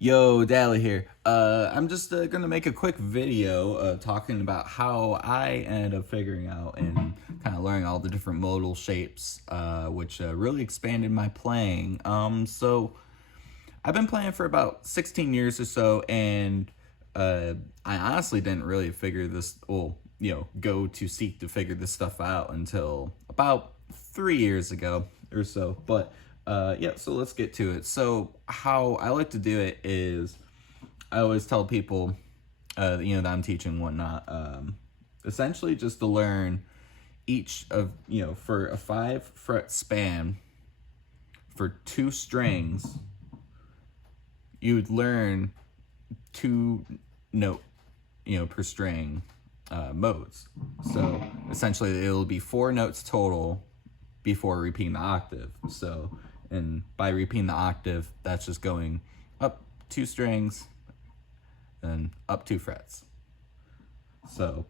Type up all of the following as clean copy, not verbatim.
Yo, Dally here. I'm just gonna make a quick video talking about how I ended up figuring out and kind of learning all the different modal shapes, which really expanded my playing. So I've been playing for about 16 years or so, and I honestly didn't really figure this, go to seek to figure this stuff out until about 3 years ago or so. But yeah, so let's get to it. So how I like to do it is I always tell people, that I'm teaching and whatnot, essentially just to learn each of, for a 5 fret span for 2 strings, you'd learn 2 note, per string modes. So essentially it'll be 4 notes total before repeating the octave. So, and by repeating the octave, that's just going up 2 strings and up 2 frets. So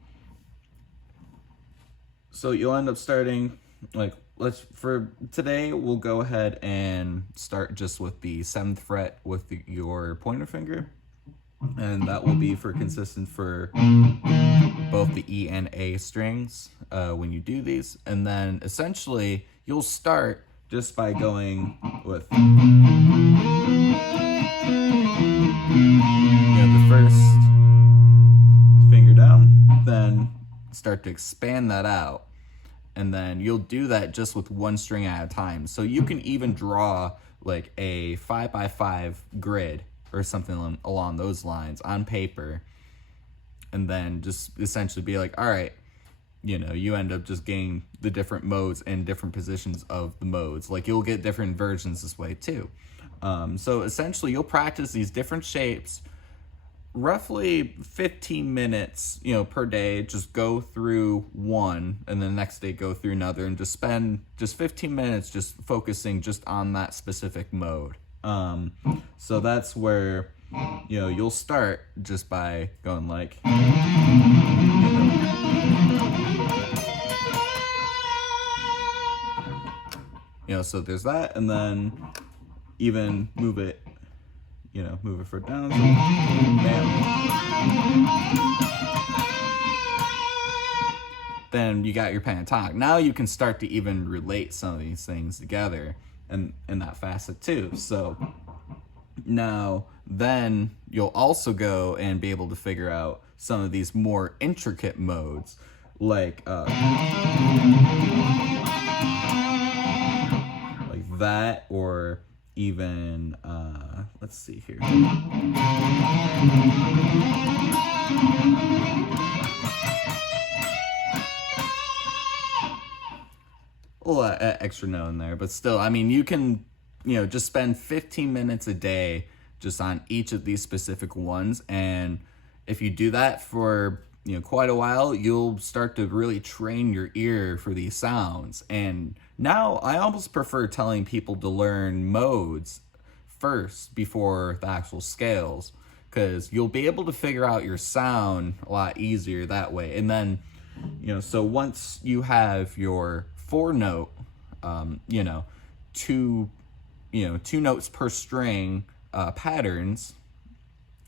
you'll end up starting, like, for today, we'll go ahead and start just with the 7th fret with your pointer finger. And that will be for consistent for both the E and A strings when you do these. And then essentially you'll start just by going with the first finger down, then start to expand that out. And then you'll do that just with 1 string at a time. So you can even draw like a 5x5 grid or something along those lines on paper, and then just essentially be like, all right, you end up just getting the different modes and different positions of the modes. Like, you'll get different versions this way too. So essentially you'll practice these different shapes roughly 15 minutes, per day. Just go through one, and then the next day go through another, and just spend just 15 minutes just focusing just on that specific mode. So that's where, you'll start just by going like, so there's that, and then even move it for down. So, then you got your pentatonic. Now you can start to even relate some of these things together and in that facet too. So now then you'll also go and be able to figure out some of these more intricate modes, like that, or even let's see here. A little extra note in there, but still, I mean, you can, just spend 15 minutes a day just on each of these specific ones. And if you do that for, quite a while, you'll start to really train your ear for these sounds. And now I almost prefer telling people to learn modes first before the actual scales, because you'll be able to figure out your sound a lot easier that way. And then, so once you have your 4 note, two notes per string patterns,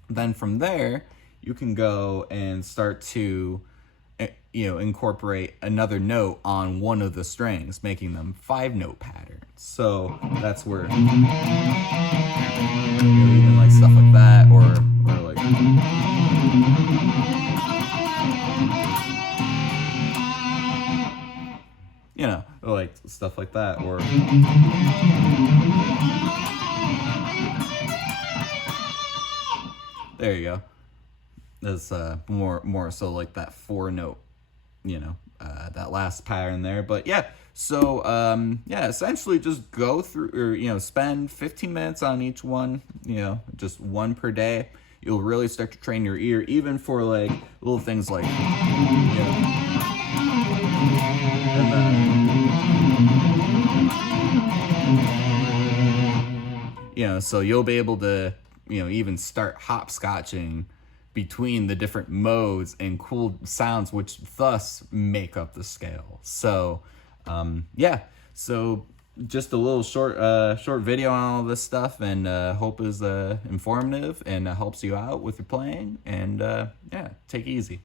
then from there you can go and start to incorporate another note on one of the strings, making them 5-note patterns. So that's where even like stuff like that, or like or like stuff like that, or there you go. That's more so like that 4-note, that last pattern there. But yeah, so essentially just go through, or spend 15 minutes on each one, just one per day. You'll really start to train your ear, even for like little things like, and then, so you'll be able to, even start hopscotching between the different modes and cool sounds, which thus make up the scale. So, so just a little short video on all this stuff, and hope is informative and helps you out with your playing. And yeah, take it easy.